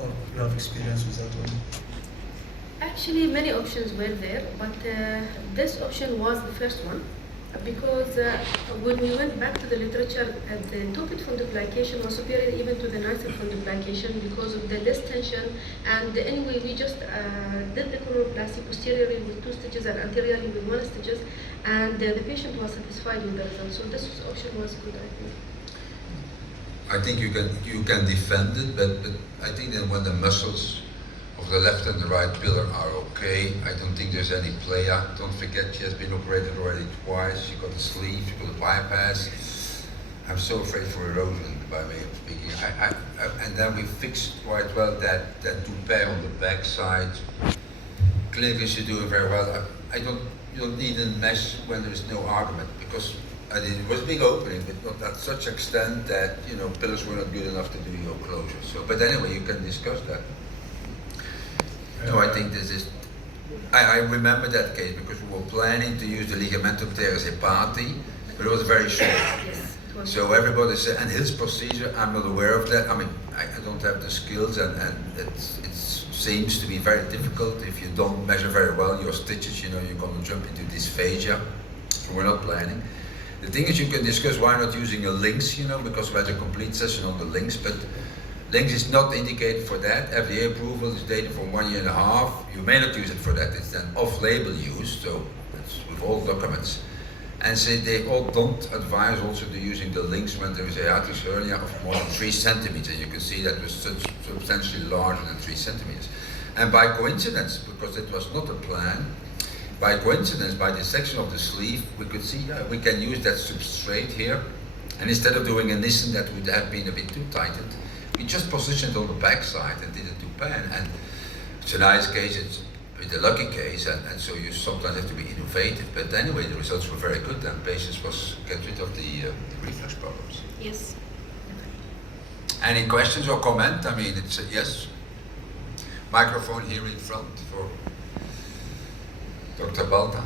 or you have experience with that one? Actually, many options were there, but this option was the first one because when we went back to the literature, the top fundoplication was superior even to the nasal fundoplication because of the less tension. And anyway, we just did the coronoplasty posteriorly with 2 stitches and anteriorly with 1 stitches, and the patient was satisfied with the result. So this option was good, I think. I think you can defend it, but I think that when the muscles of the left and the right pillar are okay, I don't think there's any playa. Don't forget she has been operated already twice. She got a sleeve, she got a bypass. I'm so afraid for erosion, by way of speaking. And then we fixed quite well that toupee on the back side. Clinically she's doing very well. You don't need a mesh when there's no argument, because it was a big opening, but not at such extent that pillars were not good enough to do your closure. So, but anyway, you can discuss that. No, I think this is. I remember that case because we were planning to use the ligamentum teres hepati, but it was very short. Yes. So everybody said, and his procedure, I'm not aware of that. I mean, I don't have the skills, and it seems to be very difficult if you don't measure very well your stitches. You're going to jump into dysphagia. So we're not planning. The thing is, you can discuss why not using a links, because we had a complete session on the links, but links is not indicated for that. FDA approval is dated for 1.5 years. You may not use it for that. It's then off-label use, so it's with all documents. And so they all don't advise also to using the links when there is a hiatus hernia of more than 3 centimeters. You can see that was substantially larger than 3 centimeters. And by coincidence, because it was not a plan, by coincidence, by the section of the sleeve, we could see we can use that substrate here. And instead of doing a Nissen that would have been a bit too tightened, we just positioned on the back side and did a toupee. And it's a nice case, it's a lucky case, and so you sometimes have to be innovative. But anyway, the results were very good, and patients get rid of the reflux problems. Yes. Any questions or comment? I mean, it's yes. Microphone here in front for Dr. Balta.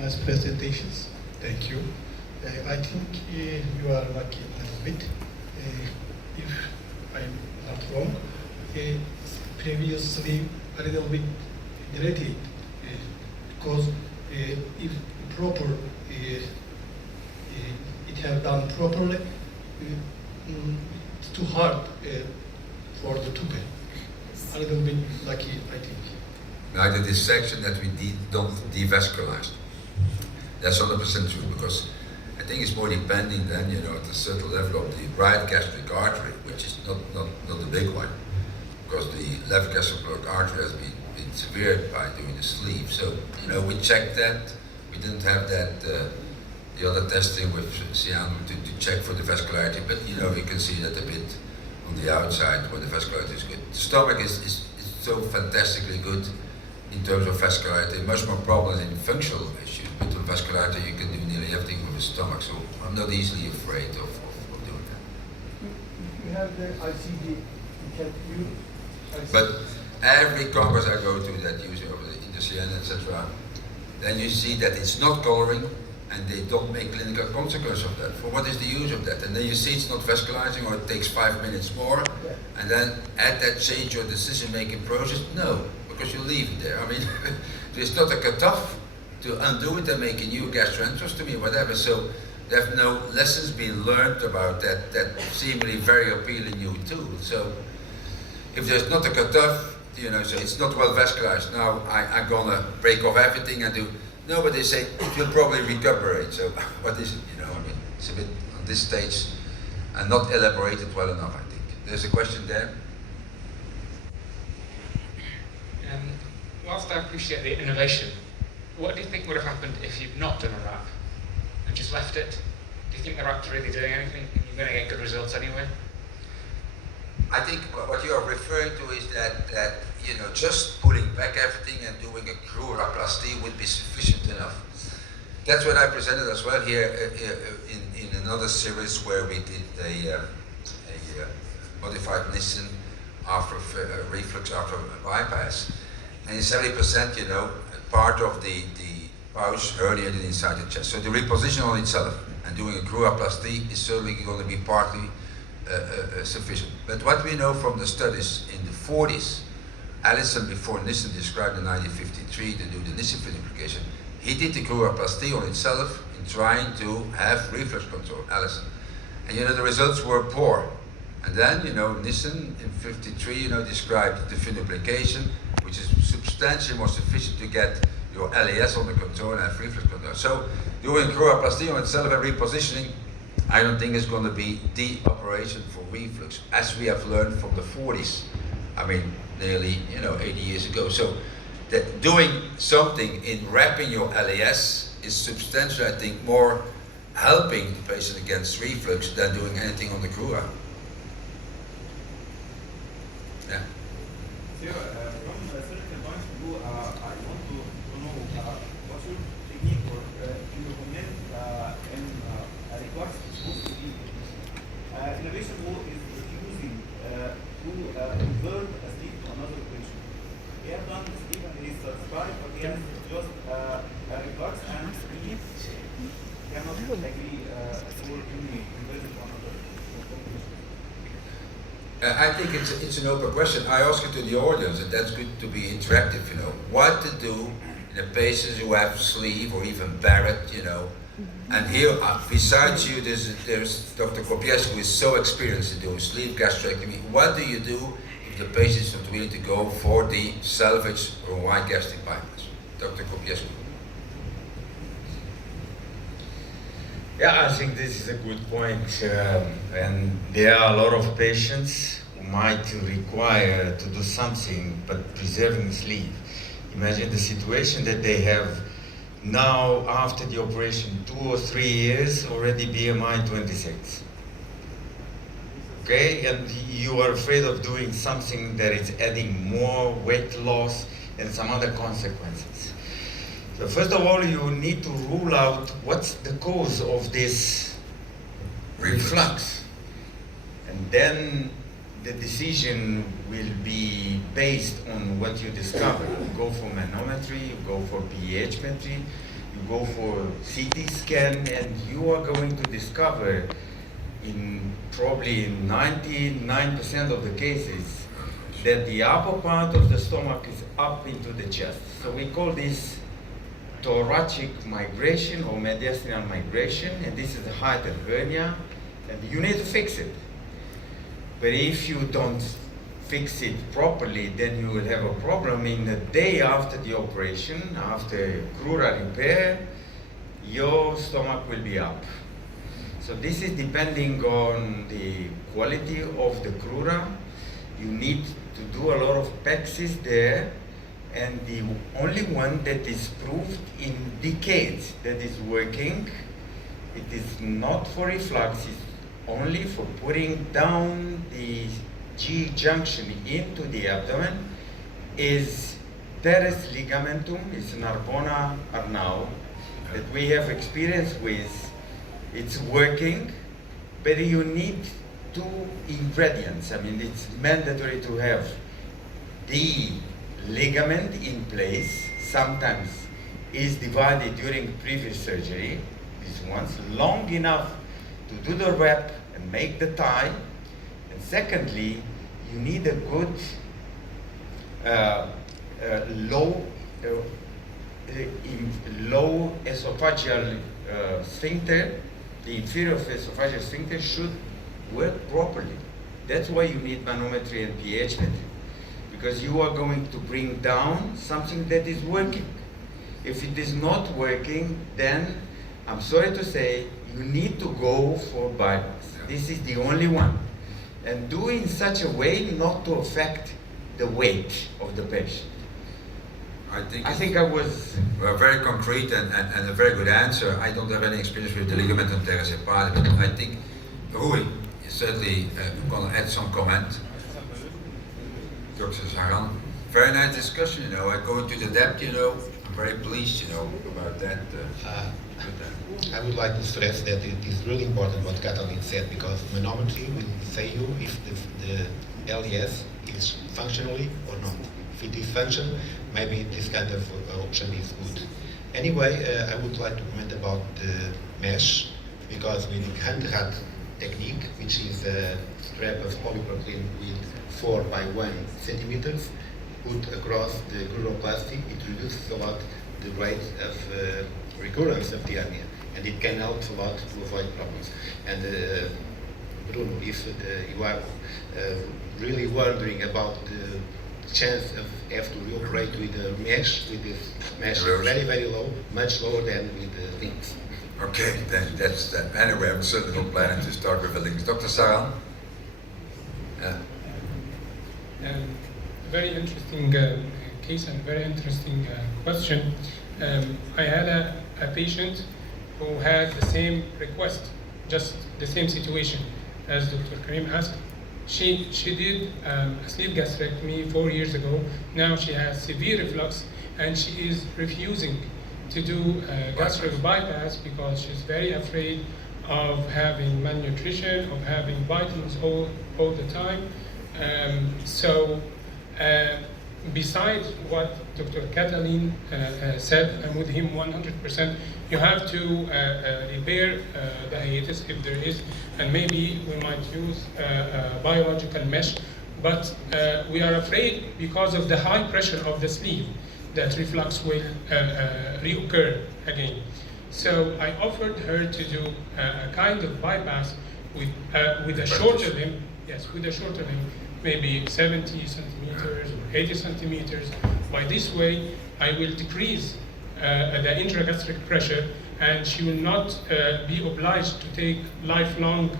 Nice presentations. Thank you. I think you are lucky a little bit. If I'm not wrong, previously a little bit delayed because if proper, it have done properly, it's too hard for the toupee. A little bit lucky, I think. Now the dissection that we don't devascularize. That's 100% true, because I think it's more depending then, at a certain level of the right gastric artery, which is not the big one, because the left gastric artery has been severed by doing the sleeve. So, we checked that. We didn't have that, the other testing with Sian to check for the vascularity, but you can see that a bit on the outside where the vascularity is good. The stomach is so fantastically good in terms of vascularity, much more problems in functional issues, but with vascularity you can do nearly everything with the stomach, so I'm not easily afraid of doing that. You have the ICD, you can use ICD. But every congress I go to that use the CN, etc., then you see that it's not coloring, and they don't make clinical consequence of that. For what is the use of that? And then you see it's not vascularizing, or it takes 5 minutes more, and then add that change your decision-making process? No, because you leave it there. I mean, there's not a cutoff to undo it and make a new gastroenterostomy, whatever. So there have no lessons been learned about that seemingly very appealing new tool. So if there's not a cutoff, so it's not well vascularized, now I'm gonna break off everything and do. No, but they say it will probably recuperate. So what is it? I mean, it's a bit on this stage and not elaborated well enough, I think. There's a question there. Whilst I appreciate the innovation, what do you think would have happened if you'd not done a wrap and just left it? Do you think the wrap's really doing anything? You're going to get good results anyway? I think what you are referring to is that just pulling back everything and doing a chloraplasty would be sufficient enough. That's what I presented as well here in another series where we did a modified Nissen after reflux after a bypass. And in 70%, part of the pouch herniated inside the chest. So the reposition on itself, and doing a cruraplasty is certainly going to be partly sufficient. But what we know from the studies in the 40s, Allison before Nissen described in 1953 to do the Nissen fundoplication, he did the cruraplasty on itself in trying to have reflux control, Allison. And the results were poor. And then, Nissen in 53, described the fundoplication, which is substantially more sufficient to get your LAS under control and have reflux control. So doing cruraplasty on itself and repositioning, I don't think is going to be the operation for reflux, as we have learned from the 40s. I mean, nearly 80 years ago. So that doing something in wrapping your LAS is substantially, I think, more helping the patient against reflux than doing anything on the crura. Yeah. So, from a certain point of view, I want to know what's your technique or in your opinion in a reflux supposed to be in a patient who is refusing to convert a sleep to another patient. He has done sleep and he is satisfied, but he has just a reflux and he cannot agree for conversion to another patient. I think it's an open question. I ask it to the audience, and that's good to be interactive, what to do in the patients who have sleeve or even Barrett, And here, besides you, there's Dr. Kopiescu, who is so experienced in doing sleeve gastrectomy. What do you do if the patient is not willing to go for the salvage or wide gastric bypass? Dr. Kopiescu. Yeah, I think this is a good point. And there are a lot of patients who might require to do something but preserving sleep. Imagine the situation that they have now after the operation, 2 or 3 years, already BMI 26. Okay, and you are afraid of doing something that is adding more weight loss and some other consequences. So first of all, you need to rule out what's the cause of this reflux. And then the decision will be based on what you discover. You go for manometry, you go for pH metry, you go for CT scan, and you are going to discover in probably 99% of the cases that the upper part of the stomach is up into the chest. So we call this thoracic migration or mediastinal migration, and this is a heightened hernia, and you need to fix it. But if you don't fix it properly, then you will have a problem in the day after the operation, after crura repair, your stomach will be up. So this is depending on the quality of the crura. You need to do a lot of PEXs there, and the only one that is proved in decades that is working, it is not for reflux, it's only for putting down the G junction into the abdomen, is teres ligamentum, it's an Arbona Arnau that we have experience with. It's working, but you need 2 ingredients. I mean, it's mandatory to have the ligament in place, sometimes is divided during previous surgery, this one's long enough to do the wrap and make the tie. And secondly, you need a good low esophageal sphincter. The inferior esophageal sphincter should work properly. That's why you need manometry and pH metry, because you are going to bring down something that is working. If it is not working, then I'm sorry to say, you need to go for bypass. This is the only one. And do in such a way not to affect the weight of the patient. I think I was very concrete and a very good answer. I don't have any experience with the ligamentum teres hepatic, but I think Rui is certainly going to add some comment. Dr. Zaran, very nice discussion, I go into the depth, I'm very pleased, about that. I would like to stress that it is really important what Katalin said, because manometry will say you if the LES is functionally or not. If it is function, maybe this kind of option is good. Anyway, I would like to comment about the mesh. because with the hand-cut technique, which is a strap of polypropylene with 4 by 1 centimeters, put across the gluteoplasty, it reduces a lot the rate of recurrence of the hernia, and it can help a lot to avoid problems. And Bruno, if you are really wondering about the chance of have to reoperate with the mesh, with this mesh is very, very low, much lower than with the links. Okay, then that's that. Anyway, I'm certainly not planning to start with the links. Dr. Saran? Very interesting case and very interesting question. I had a patient who had the same request, just the same situation as Dr. Karim asked. She did a sleeve gastrectomy 4 years ago. Now she has severe reflux and she is refusing to do gastric bypass because she's very afraid of having malnutrition, of having vitamins all the time. Besides what Dr. Catalin said, I'm with him 100%, you have to repair the hiatus if there is, and maybe we might use a biological mesh, but we are afraid because of the high pressure of the sleeve that reflux will reoccur again. So I offered her to do a kind of bypass with a shorter limb, yes, with a shorter limb, maybe 70 centimeters or 80 centimeters. By this way, I will decrease the intragastric pressure, and she will not be obliged to take lifelong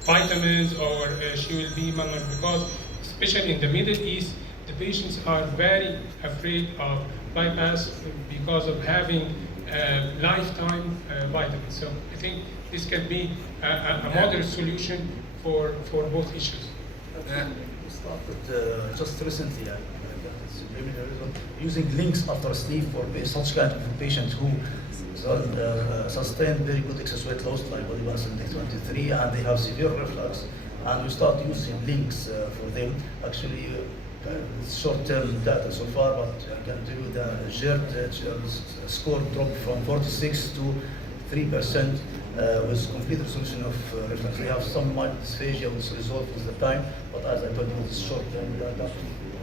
vitamins, or she will be malnourished, because especially in the Middle East, the patients are very afraid of bypass because of having lifetime vitamins. So I think this can be a moderate solution for both issues. We started just recently, using links after sleep for such kind of patients who sustain very good excess weight loss, like body mass index 23, and they have severe reflux. And we start using links for them. Actually, short-term data so far, but I can tell you the GERD score dropped from 46 to 3% with complete resolution of reflux. They have some mild dysphagia which resolved with the time, but as I told you, it's short-term data.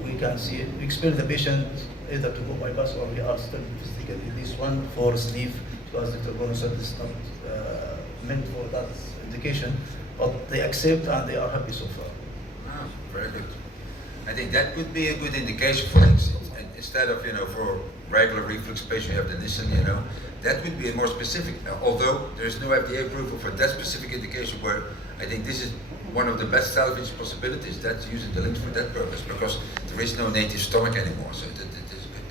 We can see it. We expect the patient either to go bypass, or we are still investigating this one for sleeve, because Dr. Bruno said it's not meant for that indication, but they accept and they are happy so far. Ah, very good. I think that would be a good indication for this. Instead of, for regular reflux patient, you have the Nissen, that would be a more specific, although there is no FDA approval for that specific indication, where I think this is one of the best salvage possibilities, that's using the links for that purpose, because there is no native stomach anymore, so that is good.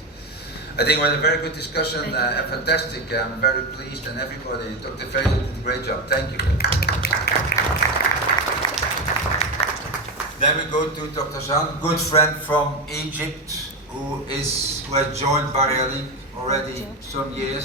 I think we had a very good discussion, fantastic, I'm very pleased, and everybody, Dr. Ferial did a great job, thank you. Then we go to Dr. Jean, good friend from Egypt, who has joined Barialink already some years.